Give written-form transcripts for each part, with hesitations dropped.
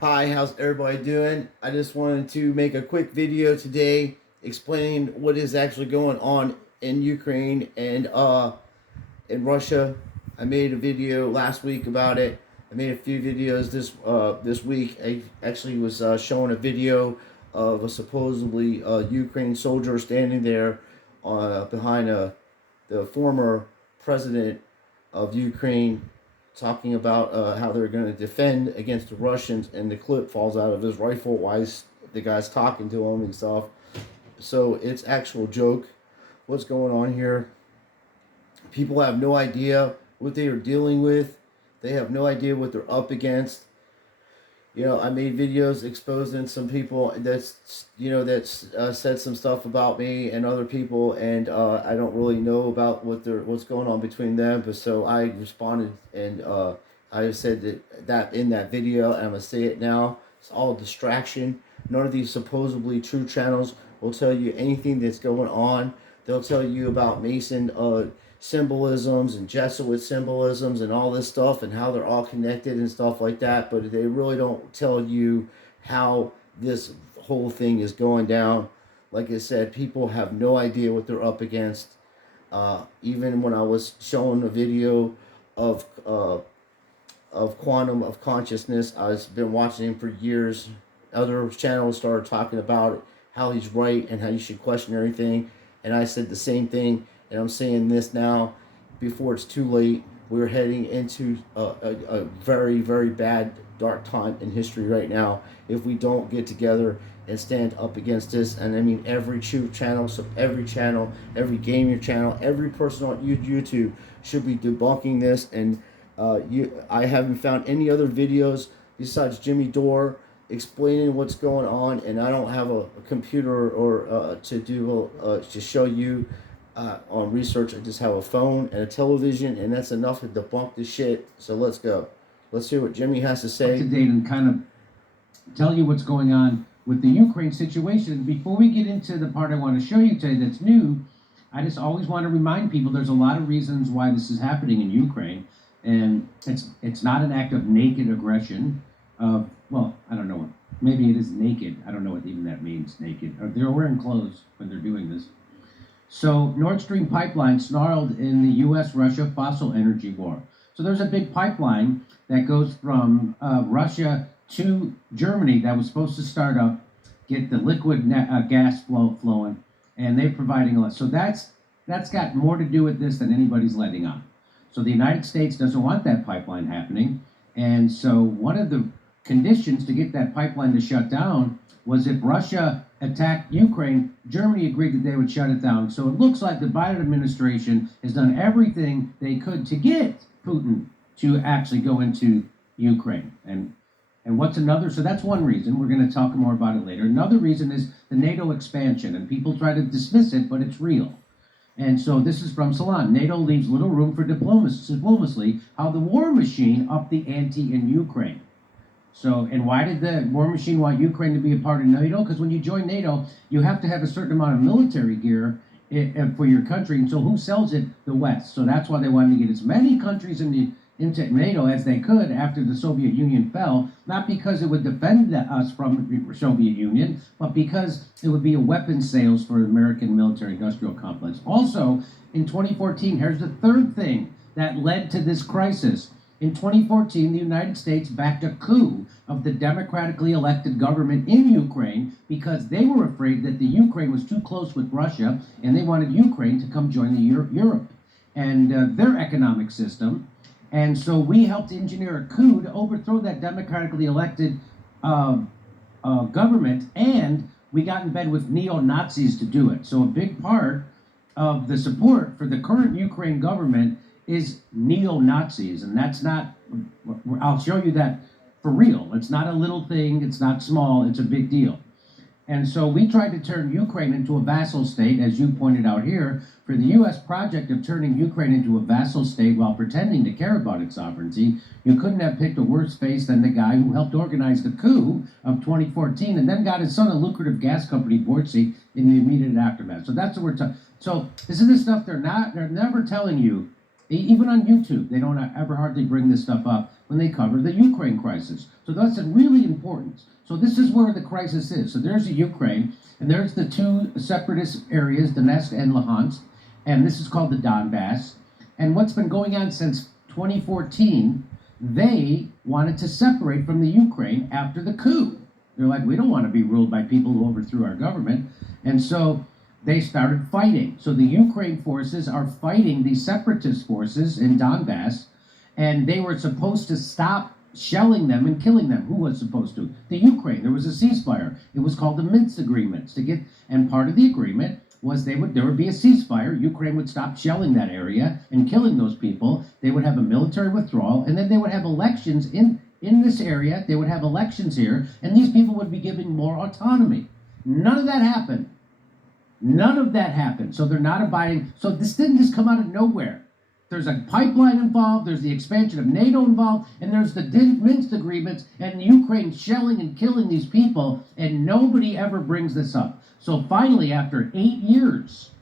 Hi, how's everybody doing? I just wanted to make a quick video today explaining what is actually going on in Ukraine and in Russia. I made a video last week about it. I made a few videos this week. I actually was showing a video of a supposedly Ukraine soldier standing there behind the former president of Ukraine, talking about how they're going to defend against the Russians, and the clip falls out of his rifle while the guy's talking to him and stuff. So it's actual joke. What's going on here? People have no idea what they are dealing with. They have no idea what they're up against. I made videos exposing some people that's said some stuff about me and other people, and I don't really know about what's going on between them. But so I responded, and I said that in that video, and I'm gonna say it now. It's all distraction. None of these supposedly true channels will tell you anything that's going on. They'll tell you about Mason symbolisms and Jesuit symbolisms and all this stuff and how they're all connected and stuff like that, but they really don't tell you how this whole thing is going down. Like I said, people have no idea what they're up against. Even when I was showing a video of quantum of consciousness, I've been watching him for years. Other channels started talking about how he's right and how you should question everything, and I said the same thing, and I'm saying this now before it's too late. We're heading into a very, very bad, dark time in history right now if we don't get together and stand up against this. And I mean, every true channel, so every channel, every gamer channel, every person on YouTube should be debunking this. And I haven't found any other videos besides Jimmy Dore explaining what's going on, and I don't have a computer or to show you on research. I just have a phone and a television, and that's enough to debunk the shit. So let's go. Let's hear what Jimmy has to say. To date and kind of tell you what's going on with the Ukraine situation. Before we get into the part I want to show you today that's new, I just always want to remind people there's a lot of reasons why this is happening in Ukraine, and it's not an act of naked aggression. Well, I don't know. Maybe it is naked. I don't know what even that means, naked. Or they're wearing clothes when they're doing this. So Nord Stream pipeline snarled in the U.S.-Russia fossil energy war. So there's a big pipeline that goes from Russia to Germany that was supposed to start up, get the liquid gas flowing, and they're providing a lot. So that's got more to do with this than anybody's letting on. So the United States doesn't want that pipeline happening, and so one of the conditions to get that pipeline to shut down was if Russia attacked Ukraine, Germany agreed that they would shut it down. So it looks like the Biden administration has done everything they could to get Putin to actually go into Ukraine. And what's another? So that's one reason. We're going to talk more about it later. Another reason is the NATO expansion, and people try to dismiss it, but it's real. And so this is from Salon. NATO leaves little room for diplomacy, how the war machine upped the ante in Ukraine. So, and why did the war machine want Ukraine to be a part of NATO? Because when you join NATO, you have to have a certain amount of military gear for your country. And so who sells it? The West. So that's why they wanted to get as many countries into NATO as they could after the Soviet Union fell, not because it would defend us from the Soviet Union, but because it would be a weapons sales for American military-industrial complex. Also, in 2014, here's the third thing that led to this crisis. In 2014, the United States backed a coup of the democratically elected government in Ukraine because they were afraid that the Ukraine was too close with Russia, and they wanted Ukraine to come join the Europe and their economic system. And so we helped engineer a coup to overthrow that democratically elected government, and we got in bed with neo-Nazis to do it. So a big part of the support for the current Ukraine government is neo-Nazis, and that's not, I'll show you that for real. It's not a little thing, it's not small, it's a big deal. And so we tried to turn Ukraine into a vassal state, as you pointed out here, for the U.S. project of turning Ukraine into a vassal state while pretending to care about its sovereignty. You couldn't have picked a worse face than the guy who helped organize the coup of 2014 and then got his son a lucrative gas company board seat in the immediate aftermath. So that's what we're talking. So this is the stuff they're never telling you Even on YouTube, they don't ever hardly bring this stuff up when they cover the Ukraine crisis. So that's really important. So this is where the crisis is. So there's the Ukraine, and there's the two separatist areas, Donetsk and Luhansk, and this is called the Donbass. And what's been going on since 2014, they wanted to separate from the Ukraine after the coup. They're like, we don't want to be ruled by people who overthrew our government. And so they started fighting. So the Ukraine forces are fighting these separatist forces in Donbass, and they were supposed to stop shelling them and killing them. Who was supposed to? The Ukraine. There was a ceasefire. It was called the Minsk agreements and part of the agreement was there would be a ceasefire. Ukraine would stop shelling that area and killing those people. They would have a military withdrawal, and then they would have elections in this area. They would have elections here, and these people would be given more autonomy. None of that happened. None of that happened. So they're not abiding. So this didn't just come out of nowhere. There's a pipeline involved, there's the expansion of NATO involved, and there's the Minsk agreements, and Ukraine shelling and killing these people, and nobody ever brings this up. So finally, after 8 years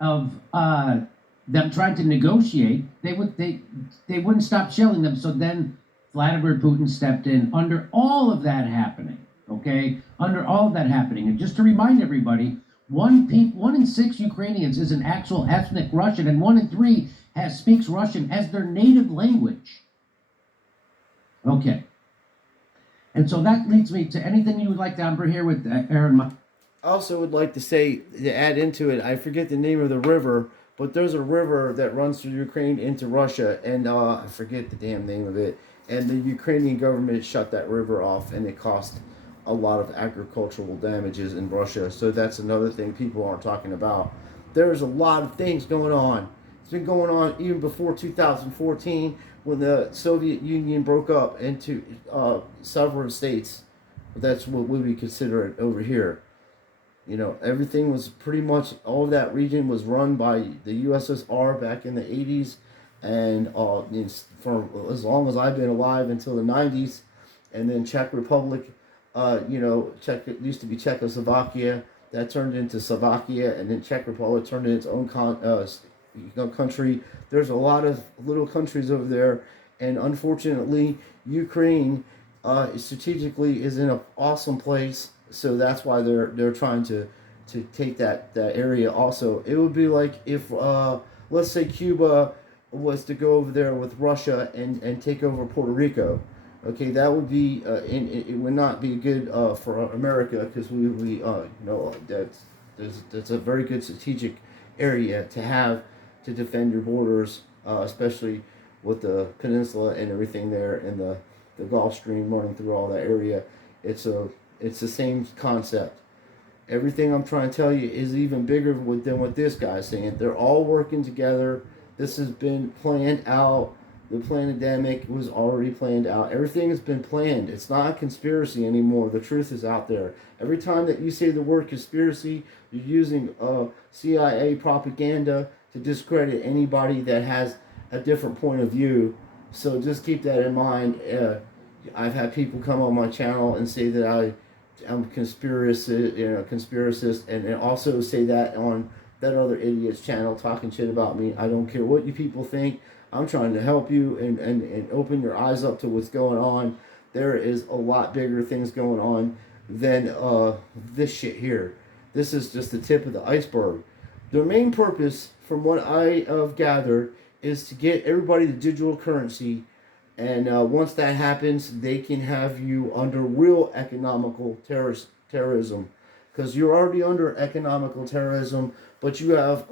of them trying to negotiate, they wouldn't stop shelling them. So then Vladimir Putin stepped in under all of that happening. Okay, under all of that happening, and just to remind everybody, 1 in 6 Ukrainians is an actual ethnic Russian, and 1 in 3 speaks Russian as their native language. Okay. And so that leads me to anything you would like to umber here with Aaron. I also would like to say, to add into it, I forget the name of the river, but there's a river that runs through Ukraine into Russia, and I forget the damn name of it. And the Ukrainian government shut that river off, and it cost a lot of agricultural damages in Russia. So that's another thing people aren't talking about. There's a lot of things going on. It's been going on even before 2014 when the Soviet Union broke up into sovereign states. That's what we consider it over here. You know, everything was pretty much, all of that region was run by the USSR back in the 80s, and for as long as I've been alive until the 90s, and then Czech Republic, it used to be Czechoslovakia, that turned into Slovakia, and then Czech Republic turned into its own country. There's a lot of little countries over there, and unfortunately, Ukraine strategically is in an awesome place. So that's why they're trying to take that area also. It would be like if let's say Cuba was to go over there with Russia and take over Puerto Rico. Okay, that would be it would not be good for America, because we that's a very good strategic area to have to defend your borders, especially with the peninsula and everything there, and the Gulf Stream running through all that area. It's the same concept. Everything I'm trying to tell you is even bigger than what this guy's saying. They're all working together. This has been planned out. The pandemic was already planned out. Everything has been planned. It's not a conspiracy anymore. The truth is out there. Every time that you say the word conspiracy, you're using CIA propaganda to discredit anybody that has a different point of view. So just keep that in mind. I've had people come on my channel and say that I'm a conspiracist, and also say that on that other idiot's channel talking shit about me. I don't care what you people think. I'm trying to help you and open your eyes up to what's going on. There is a lot bigger things going on than this shit here. This is just the tip of the iceberg. The main purpose, from what I have gathered, is to get everybody to digital currency. And once that happens, they can have you under real economical terrorism, because you're already under economical terrorism, but you have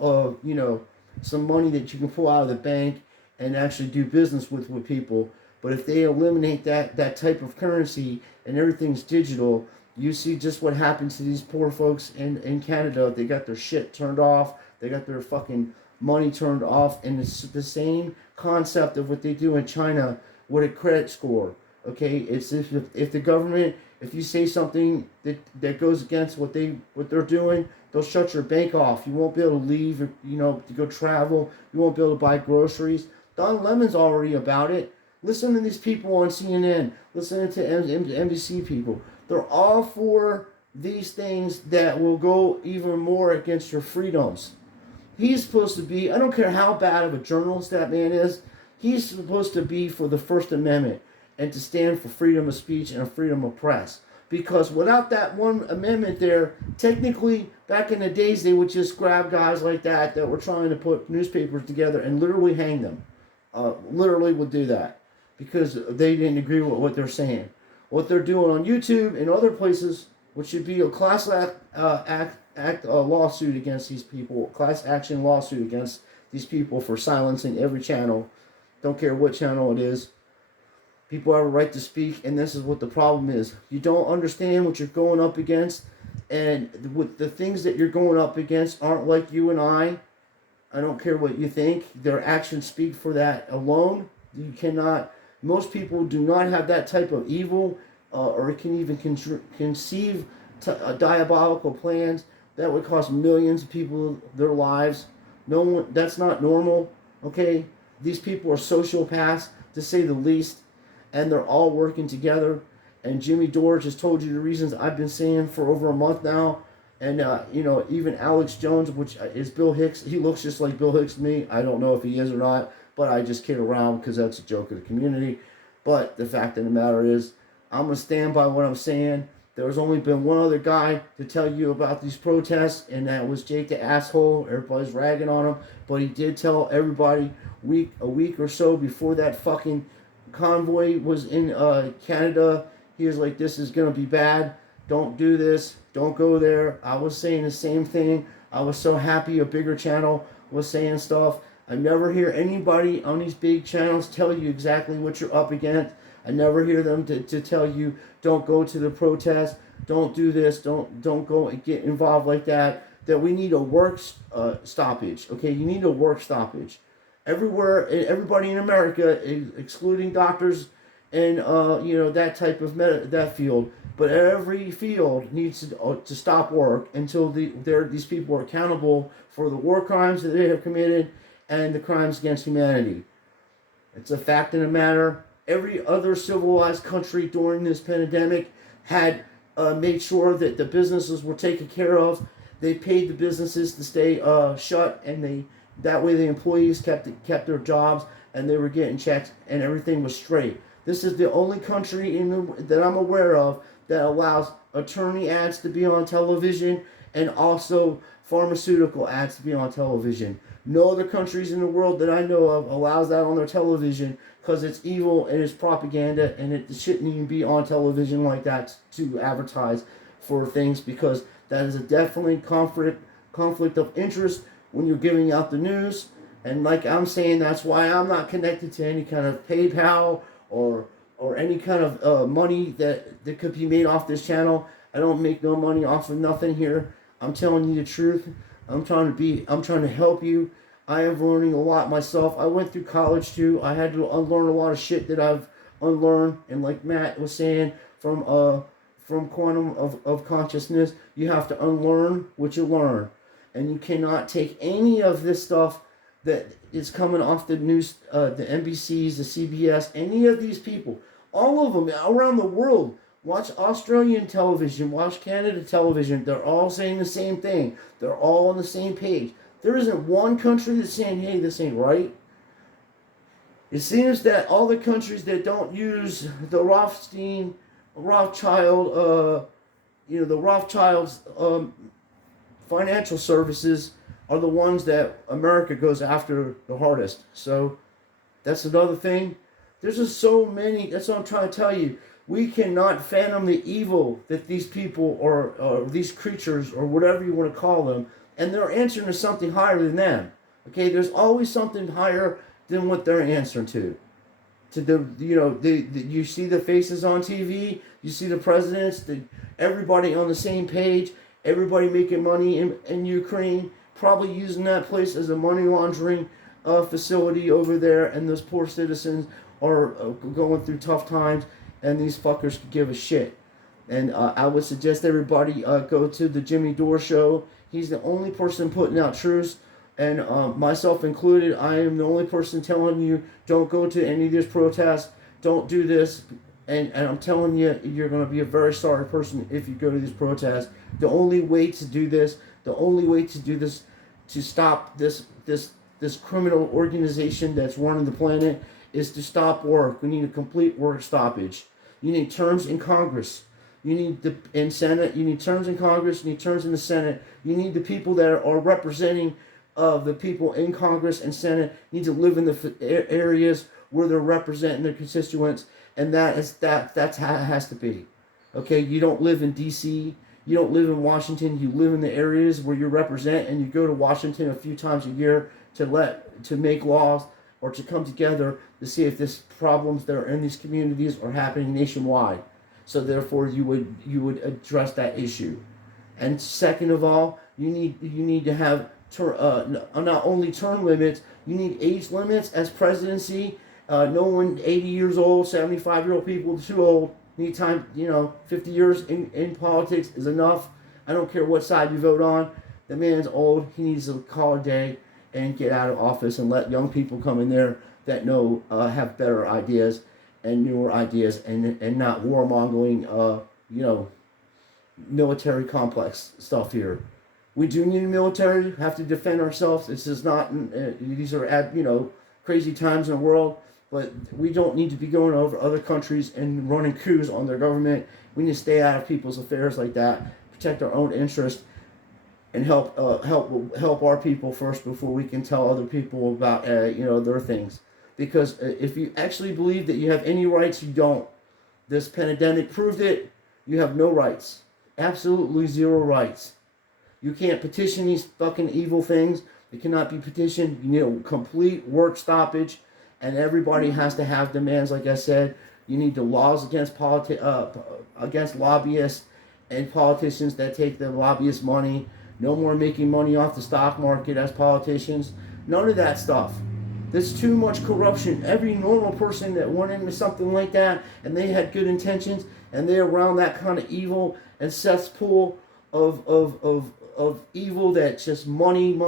some money that you can pull out of the bank and actually do business with people. But if they eliminate that type of currency and everything's digital, you see just what happens to these poor folks in Canada. They got their shit turned off. They got their fucking money turned off. And it's the same concept of what they do in China with a credit score. Okay, it's if the government, if you say something that goes against what they're doing, they'll shut your bank off. You won't be able to leave, to go travel. You won't be able to buy groceries. Don Lemon's already about it. Listen to these people on CNN. Listen to NBC people. They're all for these things that will go even more against your freedoms. He's supposed to be, I don't care how bad of a journalist that man is, he's supposed to be for the First Amendment and to stand for freedom of speech and freedom of press. Because without that one amendment there, technically, back in the days, they would just grab guys like that were trying to put newspapers together and literally hang them. Literally would do that because they didn't agree with what they're saying. What they're doing on YouTube and other places, which should be a class lawsuit against these people, class action lawsuit against these people for silencing every channel. Don't care what channel it is. People have a right to speak, and this is what the problem is. You don't understand what you're going up against, and with the things that you're going up against aren't like you and I. I don't care what you think. Their actions speak for that alone. You cannot. Most people do not have that type of evil, or can even conceive diabolical plans that would cost millions of people their lives. No one. That's not normal. Okay, these people are sociopaths, to say the least, and they're all working together. And Jimmy Dore just told you the reasons I've been saying for over a month now. And, even Alex Jones, which is Bill Hicks, he looks just like Bill Hicks to me. I don't know if he is or not, but I just kid around because that's a joke of the community. But the fact of the matter is, I'm going to stand by what I'm saying. There's only been one other guy to tell you about these protests, and that was Jake the Asshole. Everybody's ragging on him, but he did tell everybody a week or so before that fucking convoy was in Canada. He was like, this is going to be bad. Don't do this. Don't go there. I was saying the same thing. I was so happy a bigger channel was saying stuff. I never hear anybody on these big channels tell you exactly what you're up against. I never hear them to tell you, don't go to the protest. Don't do this. Don't go and get involved like that. That we need a work stoppage. Okay, you need a work stoppage. Everywhere, everybody in America, excluding doctors and that type of that field, but every field needs to stop work until these people are accountable for the war crimes that they have committed and the crimes against humanity. It's a fact of the matter. Every other civilized country during this pandemic had made sure that the businesses were taken care of. They paid the businesses to stay shut, and that way the employees kept their jobs, and they were getting checks, and everything was straight. This is the only country that I'm aware of that allows attorney ads to be on television and also pharmaceutical ads to be on television. No other countries in the world that I know of allows that on their television because it's evil and it's propaganda, and it shouldn't even be on television like that to advertise for things, because that is a definitely conflict of interest when you're giving out the news. And like I'm saying, that's why I'm not connected to any kind of PayPal or any kind of money that could be made off this channel. I don't make no money off of nothing here. I'm telling you the truth. I'm trying to help you. I am learning a lot myself. I went through college too. I had to unlearn a lot of shit that I've unlearned. And like Matt was saying, from quantum of consciousness, you have to unlearn what you learn. And you cannot take any of this stuff that is coming off the news, the NBCs, the CBS, any of these people, all of them around the world. Watch Australian television, watch Canada television. They're all saying the same thing. They're all on the same page. There isn't one country that's saying, hey, this ain't right. It seems that all the countries that don't use the Rothschild's financial services are the ones that America goes after the hardest. So that's another thing. There's just so many. That's what I'm trying to tell you. We cannot fathom the evil that these people or these creatures or whatever you want to call them, and they're answering to something higher than them. Okay, there's always something higher than what they're answering to. You see the faces on TV. You see the presidents. Everybody on the same page. Everybody making money in Ukraine, probably using that place as a money laundering facility over there, and those poor citizens are going through tough times, and these fuckers could give a shit. And I would suggest everybody go to the Jimmy Dore Show. He's the only person putting out truths, and myself included. I am the only person telling you, don't go to any of these protests, don't do this. And I'm telling you, you're going to be a very sorry person if you go to these protests. The only way to do this to stop this criminal organization that's running the planet is to stop work. We need a complete work stoppage. You need terms in Congress. You need in Senate. You need terms in Congress. You need terms in the Senate. You need the people that are representing the people in Congress and Senate need to live in the areas where they're representing their constituents, and that's how it has to be. Okay, you don't live in D.C. You don't live in Washington. You live in the areas where you represent, and you go to Washington a few times a year to make laws or to come together to see if these problems that are in these communities are happening nationwide. So therefore, you would address that issue. And second of all, you need to have not only term limits, you need age limits as presidency. No one 80 years old, 75-year-old people too old. Need time, 50 years in politics is enough. I don't care what side you vote on. The man's old. He needs to call a day and get out of office and let young people come in there that have better ideas and newer ideas and not warmongering, military complex stuff here. We do need a military, have to defend ourselves. This is not, these are crazy times in the world, but we don't need to be going over other countries and running coups on their government. We need to stay out of people's affairs like that, protect our own interest, and help our people first before we can tell other people about their things. Because if you actually believe that you have any rights, you don't. This pandemic proved it. You have no rights. Absolutely zero rights. You can't petition these fucking evil things. They cannot be petitioned. You need a complete work stoppage, and everybody has to have demands. Like I said, you need the laws against against lobbyists and politicians that take the lobbyist money. No more making money off the stock market as politicians. None of that stuff. There's too much corruption. Every normal person that went into something like that and they had good intentions and they're around that kind of evil and cesspool of evil that's just money,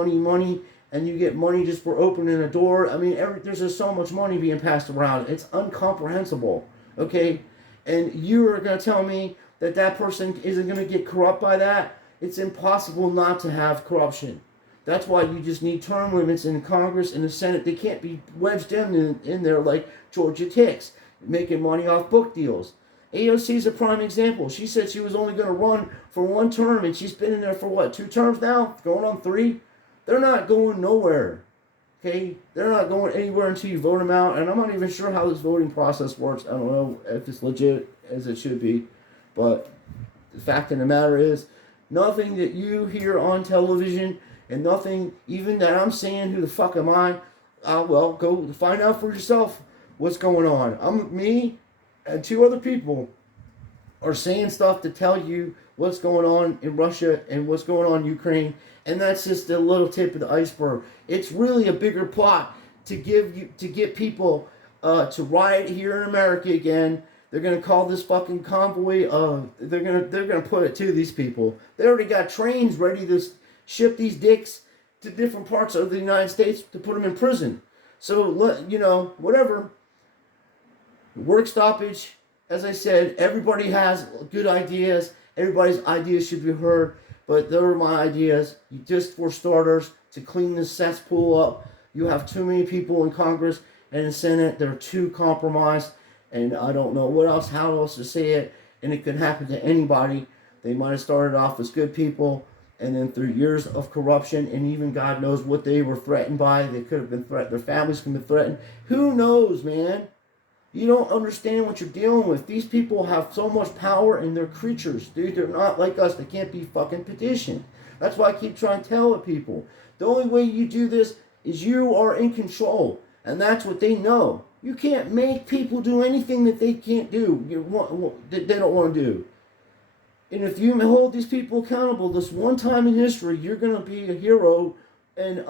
and you get money just for opening a door. I mean, there's just so much money being passed around. It's incomprehensible, okay? And you are going to tell me that person isn't going to get corrupt by that? It's impossible not to have corruption. That's why you just need term limits in Congress and the Senate. They can't be wedged in there like Georgia Ticks, making money off book deals. AOC is a prime example. She said she was only going to run for one term, and she's been in there for what, 2 terms now? Going on 3? They're not going nowhere. Okay? They're not going anywhere until you vote them out, and I'm not even sure how this voting process works. I don't know if it's legit as it should be, but the fact of the matter is, nothing that you hear on television and nothing even that I'm saying, who the fuck am I? Well, go find out for yourself what's going on. Me and 2 other people are saying stuff to tell you what's going on in Russia and what's going on in Ukraine, and that's just a little tip of the iceberg. It's really a bigger plot to get people to riot here in America again. They're gonna call this fucking convoy. They're gonna put it to these people. They already got trains ready to ship these dicks to different parts of the United States to put them in prison. So whatever. Work stoppage. As I said, everybody has good ideas. Everybody's ideas should be heard, but they're my ideas. Just for starters, to clean this cesspool up. You have too many people in Congress and in the Senate. They're too compromised. And I don't know how else to say it, and it could happen to anybody. They might have started off as good people, and then through years of corruption, and even God knows what they were threatened by, they could have been threatened, their families could have been threatened. Who knows, man? You don't understand what you're dealing with. These people have so much power, and they're creatures, dude. They're not like us. They can't be fucking petitioned. That's why I keep trying to tell people. The only way you do this is you are in control, and that's what they know. You can't make people do anything that they can't do, that they don't want to do. And if you hold these people accountable this one time in history, you're going to be a hero, and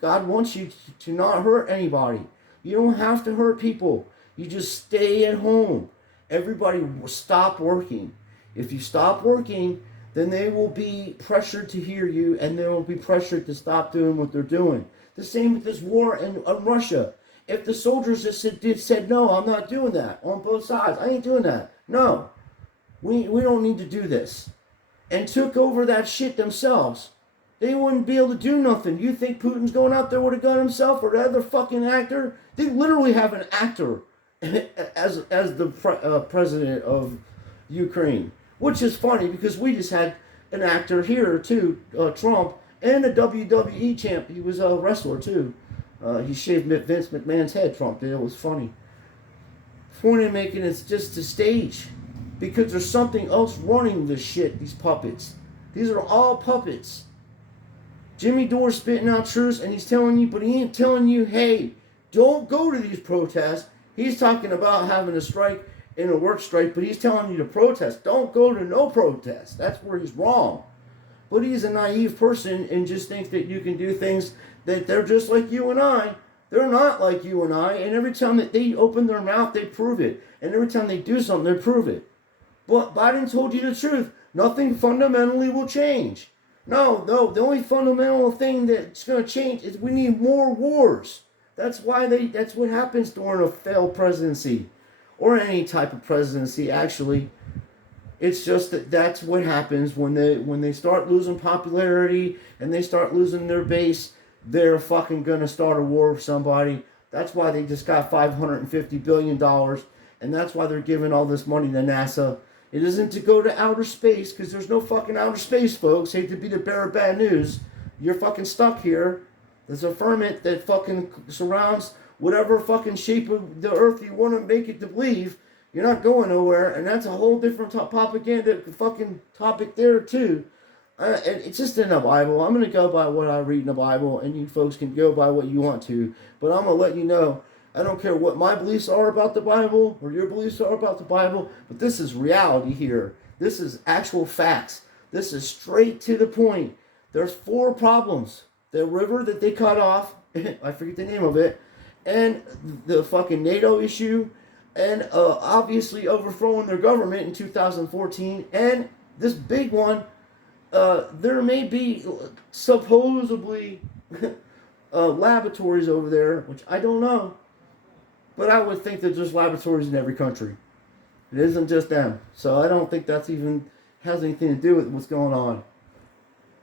God wants you to not hurt anybody. You don't have to hurt people. You just stay at home. Everybody will stop working. If you stop working, then they will be pressured to hear you, and they will be pressured to stop doing what they're doing. The same with this war in Russia. If the soldiers just said, no, I'm not doing that on both sides. I ain't doing that. No. We don't need to do this. And took over that shit themselves. They wouldn't be able to do nothing. You think Putin's going out there with a gun himself, or the other fucking actor? They literally have an actor as the president of Ukraine, which is funny because we just had an actor here too, Trump, and a WWE champ. He was a wrestler too. He shaved Vince McMahon's head. Trump did. It was funny. The point I'm making is just a stage, because there's something else running this shit. These puppets. These are all puppets. Jimmy Dore spitting out truths, and he's telling you, but he ain't telling you, hey, don't go to these protests. He's talking about having a strike and a work strike, but he's telling you to protest. Don't go to no protest. That's where he's wrong. But he's a naive person and just thinks that you can do things that they're just like you and I. They're not like you and I, and every time that they open their mouth, they prove it. And every time they do something, they prove it. But Biden told you the truth. Nothing fundamentally will change. No, the only fundamental thing that's going to change is we need more wars. That's what happens during a failed presidency, or any type of presidency, actually. It's just that's what happens when they start losing popularity and they start losing their base. They're fucking gonna start a war with somebody. That's why they just got $550 billion, and that's why they're giving all this money to NASA. It isn't to go to outer space, because there's no fucking outer space, folks. Hate to be the bearer of bad news. You're fucking stuck here. There's a firmament that fucking surrounds whatever fucking shape of the earth you want to make it to believe. You're not going nowhere, and that's a whole different propaganda fucking topic there too. It's just in the Bible. I'm going to go by what I read in the Bible, and you folks can go by what you want to. But I'm going to let you know, I don't care what my beliefs are about the Bible or your beliefs are about the Bible, but this is reality here. This is actual facts. This is straight to the point. There's 4 problems. The river that they cut off, I forget the name of it, and the fucking NATO issue, and obviously overthrowing their government in 2014, and this big one, there may be supposedly laboratories over there, which I don't know, but I would think that there's laboratories in every country. It isn't just them, so I don't think that's even has anything to do with what's going on.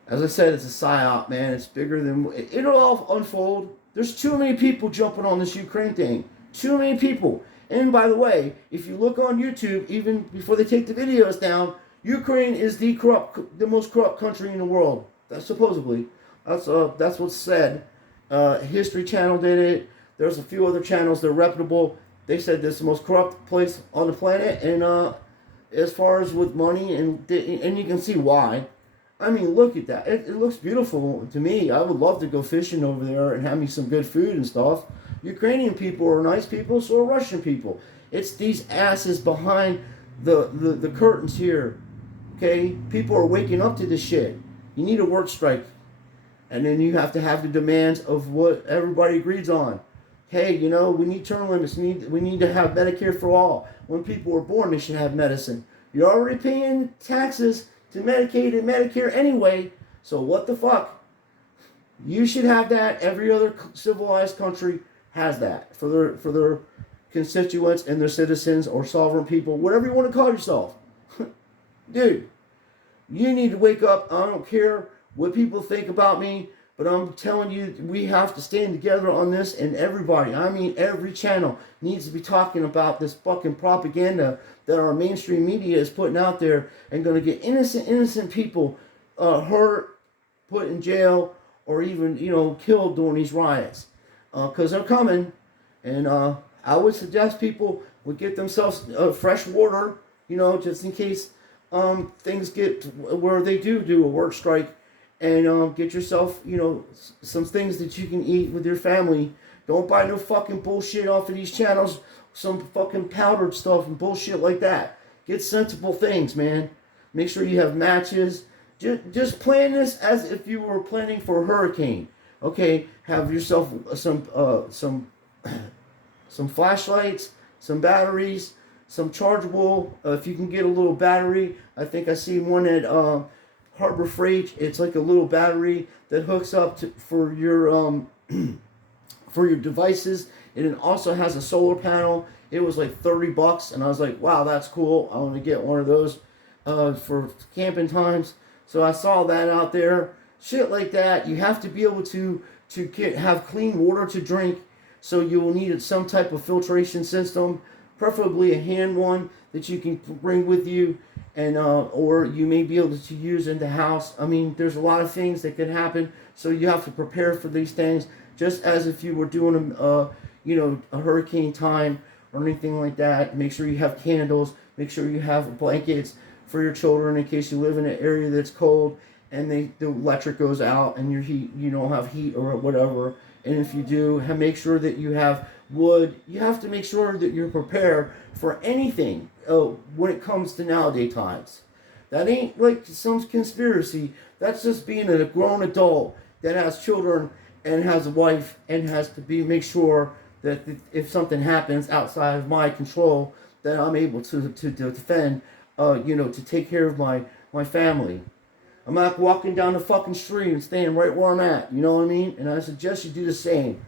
As I said, it's a psyop, man. It's bigger than it'll all unfold. There's too many people jumping on this Ukraine thing. Too many people. And by the way, if you look on YouTube, even before they take the videos down, Ukraine is the most corrupt country in the world. That's supposedly. That's what's said. History Channel did it. There's a few other channels that are reputable. They said this is the most corrupt place on the planet. And as far as with money, and you can see why. I mean, look at that. It looks beautiful to me. I would love to go fishing over there and have me some good food and stuff. Ukrainian people are nice people, so are Russian people. It's these asses behind the curtains here. Okay? People are waking up to this shit. You need a work strike. And then you have to have the demands of what everybody agrees on. Hey, we need term limits. We need to have Medicare for all. When people are born, they should have medicine. You're already paying taxes to Medicaid and Medicare anyway, so what the fuck? You should have that. Every other civilized country has that for their constituents and their citizens or sovereign people, whatever you want to call yourself. Dude, you need to wake up. I don't care what people think about me, but I'm telling you, we have to stand together on this, and everybody, I mean every channel, needs to be talking about this fucking propaganda that our mainstream media is putting out there and going to get innocent people hurt, put in jail, or even, killed during these riots. Because they're coming, and I would suggest people would get themselves fresh water, just in case things get where they do a work strike. And get yourself, some things that you can eat with your family. Don't buy no fucking bullshit off of these channels. Some fucking powdered stuff and bullshit like that. Get sensible things, man. Make sure you have matches. Just plan this as if you were planning for a hurricane. Okay, have yourself some flashlights, some batteries, some chargeable. If you can get a little battery, I think I see one at Harbor Freight. It's like a little battery that hooks up for your for your devices, and it also has a solar panel. It was like $30, and I was like, wow, that's cool. I want to get one of those for camping times. So I saw that out there. shit like that. You have to be able to have clean water to drink, so you will need some type of filtration system, preferably a hand one that you can bring with you, and or you may be able to use in the house. I mean, there's a lot of things that can happen, so you have to prepare for these things, just as if you were doing a hurricane time or anything like that. Make sure you have candles. Make sure you have blankets for your children in case you live in an area that's cold and the electric goes out and you don't have heat or whatever. And if you do, make sure that you have wood. You have to make sure that you're prepared for anything when it comes to nowadays times. That ain't like some conspiracy. That's just being a grown adult that has children and has a wife and has to make sure that if something happens outside of my control, that I'm able to defend, to take care of my family. I'm not walking down the fucking street and staying right where I'm at. You know what I mean? And I suggest you do the same.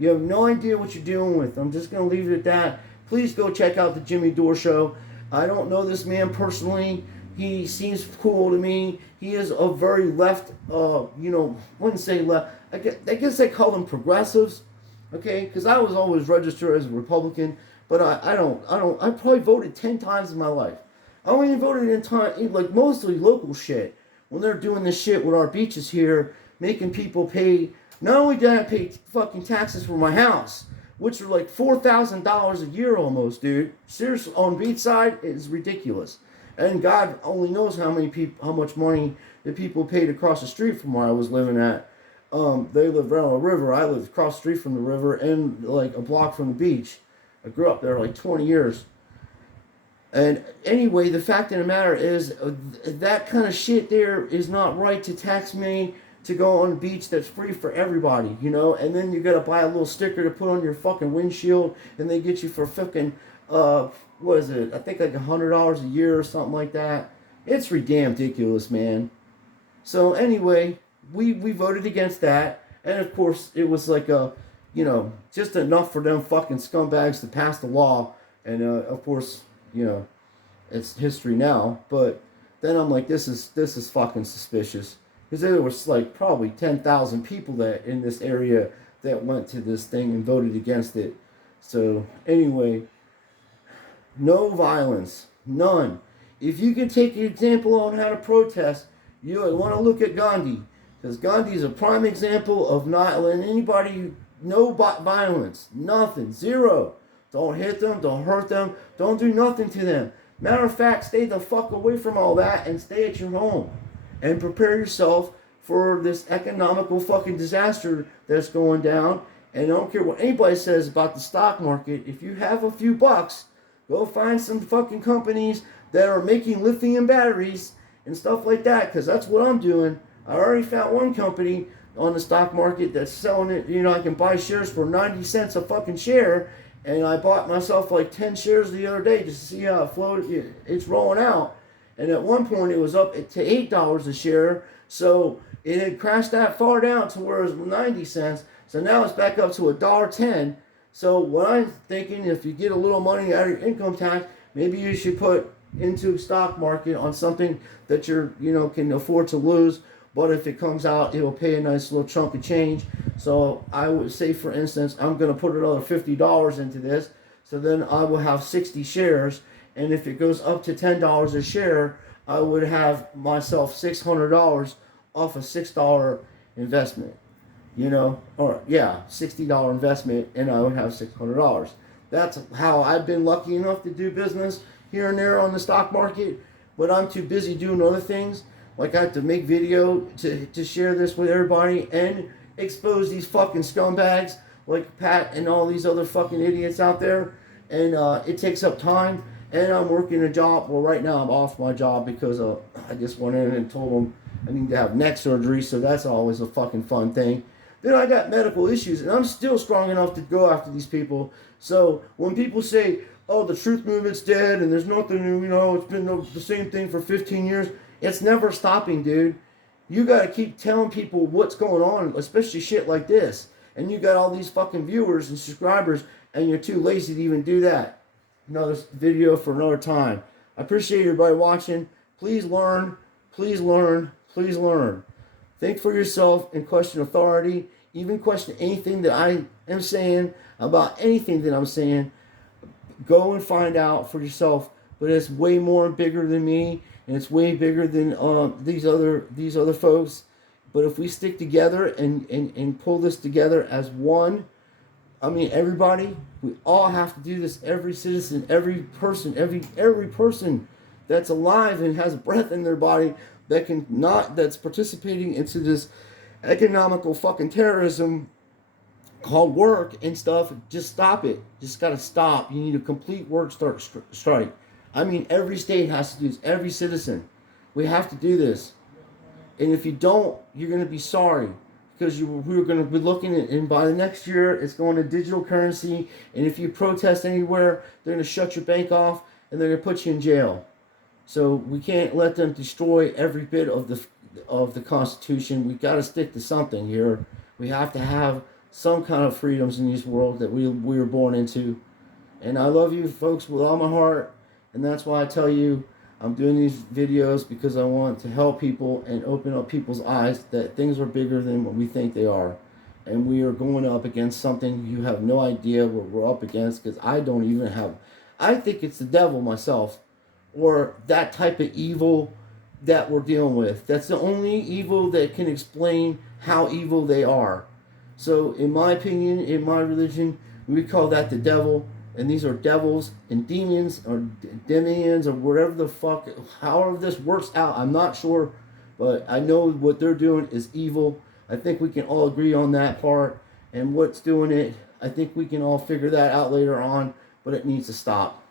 You have no idea what you're dealing with. I'm just going to leave it at that. Please go check out the Jimmy Dore Show. I don't know this man personally. He seems cool to me. He is a very left, wouldn't say left. I guess they call them progressives. Okay? Because I was always registered as a Republican. But I probably voted 10 times in my life. I only voted in time, like mostly local shit. When they're doing this shit with our beaches here, making people pay, not only did I pay fucking taxes for my house, which are like $4,000 a year almost, dude. Seriously, on beachside, it's ridiculous. And God only knows how much money the people paid across the street from where I was living at. They lived around a river. I lived across the street from the river and like a block from the beach. I grew up there like 20 years. And anyway, the fact of the matter is that kind of shit there is not right to tax me to go on a beach that's free for everybody, and then you gotta buy a little sticker to put on your fucking windshield, and they get you for fucking, what is it, I think like $100 a year or something like that. It's damn ridiculous, man. So anyway, we voted against that, and of course it was like just enough for them fucking scumbags to pass the law, and of course, it's history now. But then I'm like, this is fucking suspicious, because there was like probably 10,000 people that in this area that went to this thing and voted against it. So anyway, no violence, none. If you can take an example on how to protest, you would want to look at Gandhi, because Gandhi is a prime example of not letting anybody, no violence, nothing, zero. Don't hit them, don't hurt them, don't do nothing to them. Matter of fact, stay the fuck away from all that and stay at your home. And prepare yourself for this economical fucking disaster that's going down. And I don't care what anybody says about the stock market. If you have a few bucks, go find some fucking companies that are making lithium batteries and stuff like that, because that's what I'm doing. I already found one company on the stock market that's selling it. I can buy shares for 90 cents a fucking share. And I bought myself like 10 shares the other day just to see how it floated. It's rolling out. And at one point it was up to $8 a share. So it had crashed that far down to where it was 90 cents. So now it's back up to $1.10. So what I'm thinking, if you get a little money out of your income tax, maybe you should put into stock market on something that you're, can afford to lose. But if it comes out, it will pay a nice little chunk of change. So I would say, for instance, I'm going to put another $50 into this. So then I will have 60 shares. And if it goes up to $10 a share, I would have myself $600 off a $6 investment. $60 investment, and I would have $600. That's how I've been lucky enough to do business here and there on the stock market. But I'm too busy doing other things. Like I have to make video to share this with everybody and expose these fucking scumbags like Pat and all these other fucking idiots out there. And it takes up time. And I'm working a job. Well, right now I'm off my job because I just went in and told them I need to have neck surgery. So that's always a fucking fun thing. Then I got medical issues, and I'm still strong enough to go after these people. So when people say, oh, the truth movement's dead and there's nothing new, it's been the same thing for 15 years. It's never stopping, dude. You gotta keep telling people what's going on, especially shit like this. And you got all these fucking viewers and subscribers, and you're too lazy to even do that. Another video for another time. I appreciate everybody watching. Please learn. Please learn. Please learn. Think for yourself and question authority. Even question anything that I am saying about anything that I'm saying. Go and find out for yourself. But it's way more bigger than me, and it's way bigger than these other folks. But if we stick together and pull this together as one, I mean everybody, we all have to do this. Every citizen, every person, every person that's alive and has breath in their body that can not that's participating into this economical fucking terrorism called work and stuff. Just stop it. Just gotta stop. You need a complete work strike. I mean, every state has to do this. Every citizen, we have to do this. And if you don't, you're gonna be sorry because we're gonna be looking at, and by the next year, it's going to digital currency. And if you protest anywhere, they're gonna shut your bank off and they're gonna put you in jail. So we can't let them destroy every bit of the Constitution. We got to stick to something here. We have to have some kind of freedoms in this world that we were born into. And I love you folks with all my heart, and that's why I tell you I'm doing these videos, because I want to help people and open up people's eyes that things are bigger than what we think they are. And we are going up against something you have no idea what we're up against, because I don't even have. I think it's the devil myself, or that type of evil that we're dealing with. That's the only evil that can explain how evil they are. So in my opinion, in my religion, we call that the devil, and these are devils and demons or demians or whatever the fuck, however this works out, I'm not sure, but I know what they're doing is evil. I think we can all agree on that part, and what's doing it, I think we can all figure that out later on, but it needs to stop.